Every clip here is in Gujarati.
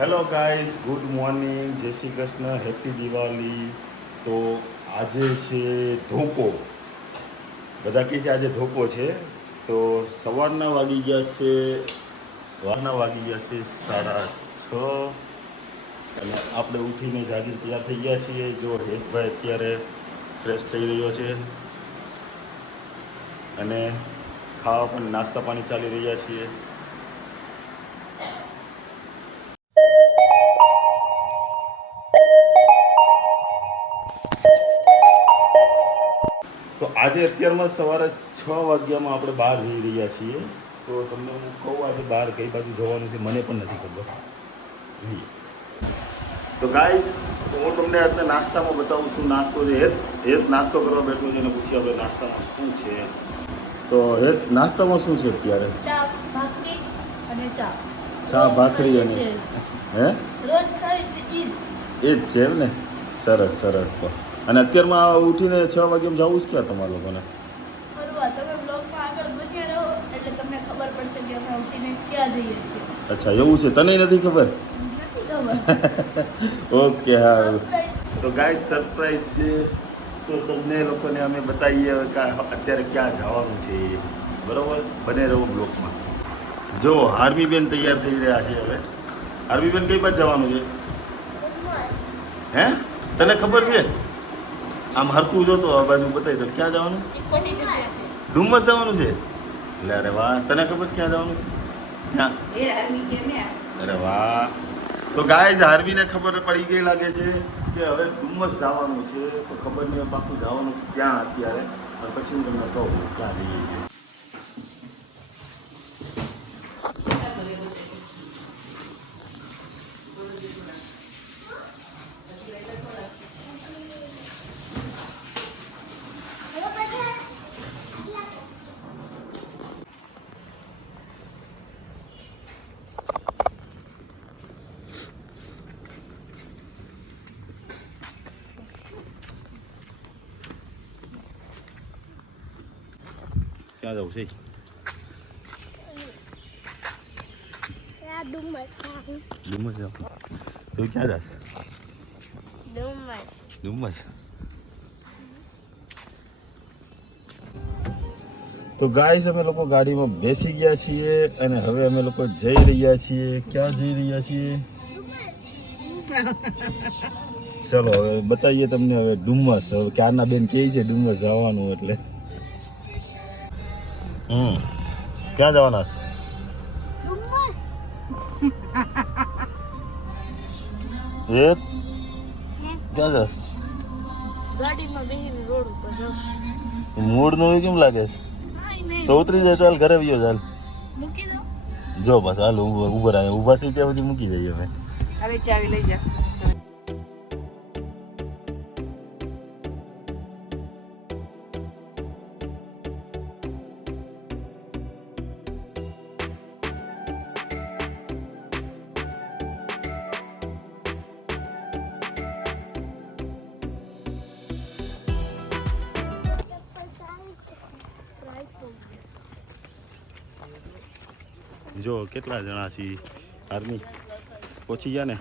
હેલો ગાઈઝ ગુડ મોર્નિંગ જય શ્રી કૃષ્ણ. હેપી દિવાળી તો આજે છે ધોકો. બધા કહે છે આજે ધોકો છે. તો સવારના વાગી ગયા છે સવારના વાગી ગયા છે સાડા છ. અને આપણે ઉઠીને જાગી તૈયાર થઈ ગયા છીએ. જો હેતભાઈ અત્યારે ફ્રેશ થઈ રહ્યો છે. અને ખાવા પણ નાસ્તા પાણી ચાલી રહ્યા છીએ. આજે અત્યારમાં સવારે છ વાગ્યામાં આપણે બહાર જઈ રહ્યા છીએ. તો તમને હું કહું આજે બહાર કઈ બાજુ જવાનું છે મને પણ નથી ખબર. જોઈએ. તો ગાઈઝ હું તમને અત્યારે નાસ્તામાં બતાવું શું નાસ્તો છે હેત. હેત નાસ્તો કરવા બેઠું છે અને પૂછીએ આપણે નાસ્તામાં શું છે. તો હેત નાસ્તામાં શું છે અત્યારે? ચા ભાખરી અને ચા. ચા ભાખરી અને હે? રોજ જ. એ જ છે એમ ને? સરસ સરસ તો. અને અત્યારમાં ઉઠીને છ વાગે જવું જ ક્યાં તમારા લોકોને? ફરવા. તમે બ્લોગમાં આગળ બન્યા રહો એટલે તમને ખબર પડશે કે અમે ઉઠીને ક્યાં જઈએ છીએ. અચ્છા એવું છે? તને નથી ખબર? ઓકે હા. તો ગાય સરપ્રાઈઝ છે. તો તમને લોકોને અમે બતાવીએ હવે કે અત્યારે ક્યાં જવાનું છે બરોબર? બને રહો બ્લોકમાં. જો આર્મીબેન તૈયાર થઈ રહ્યા છે હવે. આર્મીબેન કઈ બાજુ જવાનું છે? હે? તને ખબર છે? આમ હરખું જોતો આ બાજુ બતાવી દો. ક્યાં જવાનું. ડુમ્મસ જવાનું છે? એટલે અરે વાહ. તને ખબર છે ક્યાં જવાનું છે? અરે વાહ. તો ગાય હાર્વીને ખબર પડી ગઈ લાગે છે કે હવે ડુમ્મસ જવાનું છે. તો ખબર નહીં પાકું જવાનું છે ક્યાં અત્યારે? અને પછી હું તમને કહું ક્યાં જઈએ છીએ. ક્યાં જવું છે જાવ તું ક્યાં જાસ ડુમ્મસ ડુમ્મસ તો ગાઈસ અમે લોકો ગાડીમાં બેસી ગયા છીએ અને હવે અમે લોકો જઈ રહ્યા છીએ. ક્યાં જઈ રહ્યા છીએ? ચલો હવે બતાવીએ તમને હવે ડુમ્મસ. હવે ક્યારના બેન કહે છે ડુમ્મસ જવાનું એટલે. હમ. ક્યાં જવાના છે? ડુમ્મસ ક્યાં જાસ મૂડનું કેમ લાગે છે? તો ઉતરી જાય ચાલ ઘરે વ્યો ચાલ જો બસ હાલ ઊભા ઊભા રહ્યા ઊભા થઈ ત્યાં સુધી મૂકી જઈએ અમે. ચાવી લઈ જા. જો કેટલા જણા છીએ? આર્મી. પહોંચી ગયા ને?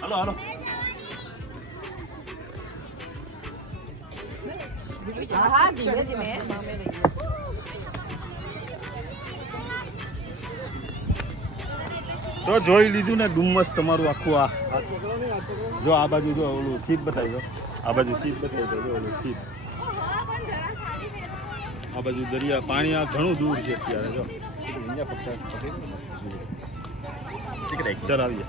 હાલો હાલો. તો જોઈ લીધું ને ડુમ્મસ તમારું આખું આ. જો આ બાજુ જો ઓલું સીટ બતાવી દો. આ બાજુ સીટ બતાવી દો જો ઓલું સીટ. આ બાજુ દરિયા પાણી આ ઘણું દૂર છે અત્યારે જો. ચાલ આવીએ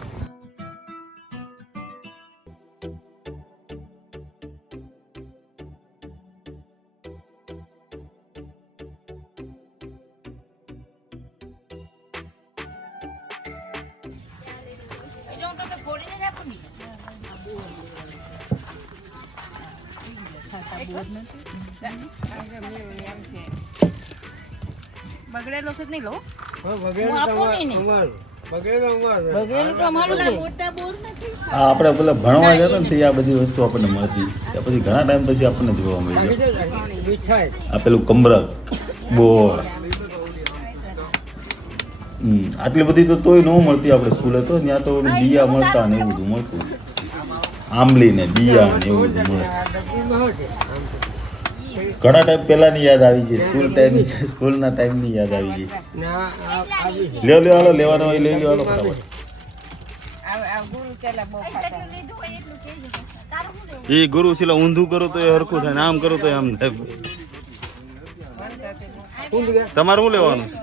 બગડેલો છે નહીં લો. બગડેલું તમારું અમારું. બગડેલું અમારું. બગડેલું તો અમારું છે. આ આપણે પેલા ભણવા જતા ને આ બધી વસ્તુ આપણને મળતી. ત્યાં પછી ઘણા ટાઈમ પછી આપણને જોવા મળી જાય આ પેલું કમરક બોર. આટલી બધી તો તોય ન મળતી આપણે સ્કૂલે તો ત્યાં તો બિયા મળતા ને એવું બધું મળતું આંબલી ને બિયા ને એવું બધું મળે ઘણા ટાઈમ પહેલાની યાદ આવી ગઈ સ્કૂલ ટાઈમ સ્કૂલના ટાઈમની યાદ આવી ગઈ ને આ- આ લ્યો લ્યો હાલો લેવાનો હોય લઈ લ્યો હાલો ફટાફટ ગુરુ ચાલા બહુ ખાતા લીધું હોય એટલું કહેજો તારું શું લેવું એ ગુરુ છેલ્લા ઊંધું કરો તો એ હરખું થાય ને આમ કરો તો આમ થાય તમારે શું લેવાનું છે?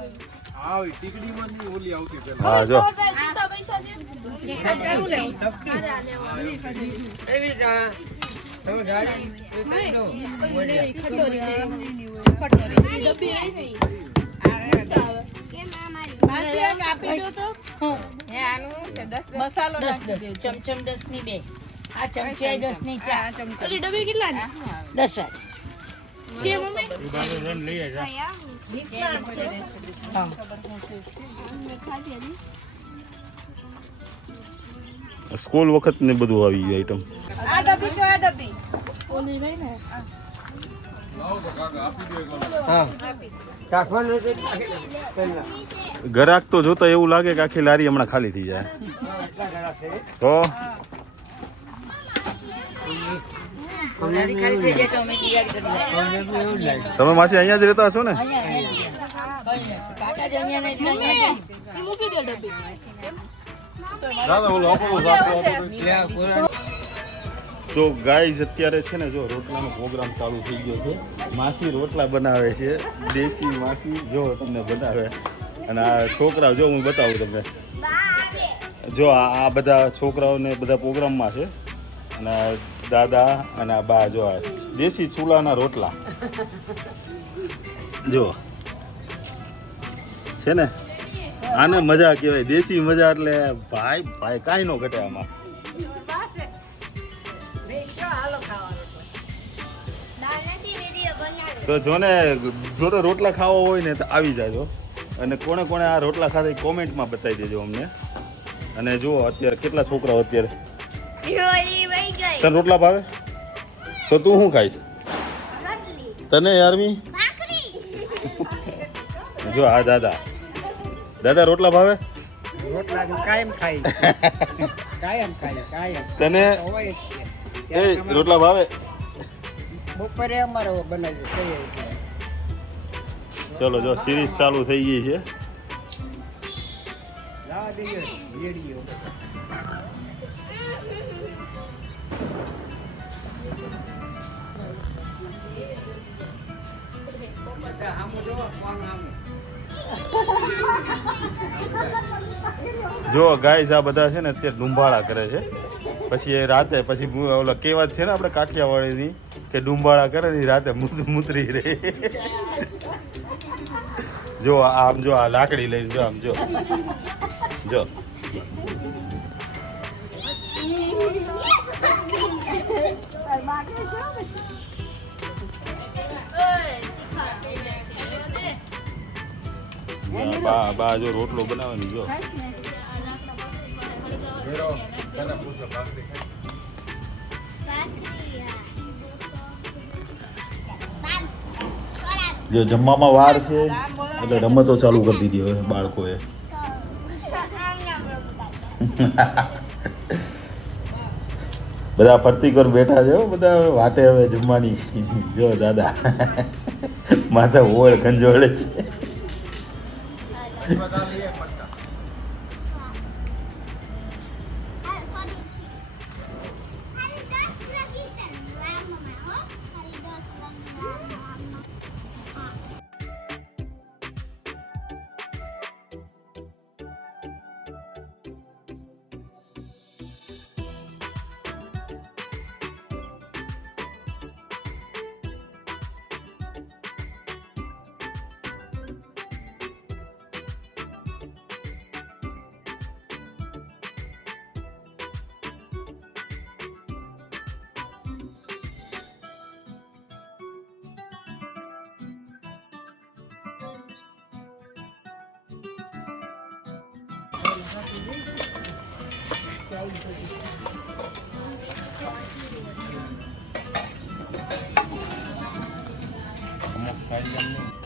હે ચમચમ દસની બે. આ ચમચી દસની ચાર ઓલી ડબ્બી કેટલા દસ વાર કે મમ્મી? હા. સ્કૂલ વખત ને બધું આવી ગયું આઈટમ આ ડબ્બી ને હા ડબ્બી તો ચાખી ને ગરાક તો જોતા એવું લાગે કે આખી લારી હમણાં ખાલી થઈ જાય. તો તમે માસી અહીંયા જ રહેતા હશો ને? તો ગાઈઝ અત્યારે છે ને જો રોટલાનો પ્રોગ્રામ ચાલુ થઈ ગયો છે. માસી રોટલા બનાવે છે. દેશી માસી જો તમને બનાવે. અને આ છોકરાઓ જો હું બતાવું તમને. જો આ આ બધા છોકરાઓને બધા પ્રોગ્રામમાં છે. અને આ દાદા અને આ બા જો દેશી ચૂલાના રોટલા. જો છે ને? આને મજા કહેવાય. દેશી મજા એટલે ભાઈ ભાઈ કાંઈ ન ઘટે આમાં. તો જોને તો રોટલા ખાવા હોય ને તો આવી જાજો. અને કોણે કોણે આ રોટલા ખાધા એ કોમેન્ટમાં બતાવી દેજો અમને. અને જુઓ, અત્યારે કેટલા છોકરાઓ અત્યારે. તને રોટલા ભાવે? તો તું શું ખાઈશ તને યારમી? જો આ દાદા. દાદા રોટલા ભાવે? રોટલા કાયમ ખાઈ કાયમ ખાઈ કાયમ. તને. એ રોટલા ભાવે? બપોરે અમારે બનાવ્યું. ચલો જો સિરીઝ ચાલુ થઈ ગઈ છે. લાવા દઈએ રેડિયો. જો ગાય આ બધા છે ને અત્યારે ડુંબાળા કરે છે. પછી એ રાતે પછી ઓલા કહેવત છે ને આપણે કાઠિયાવાડીની કે ડુંબાળા કરે ને રાતે મૂત- મૂતરી રહે જો આમ જો આ લાકડી લઈને જો આમ જો. જો. આ બા બા જો રોટલો બનાવવાની, જો. જો જમવામાં વાર છે, એટલે રમતો ચાલુ કરી દીધી હવે બાળકોએ. બધા ફરતી કર બેઠા છે બધા વાટે હવે જમવાની. જો દાદા, માથા ઓળ ખંજોળે છે. Thank you. Sayang mo.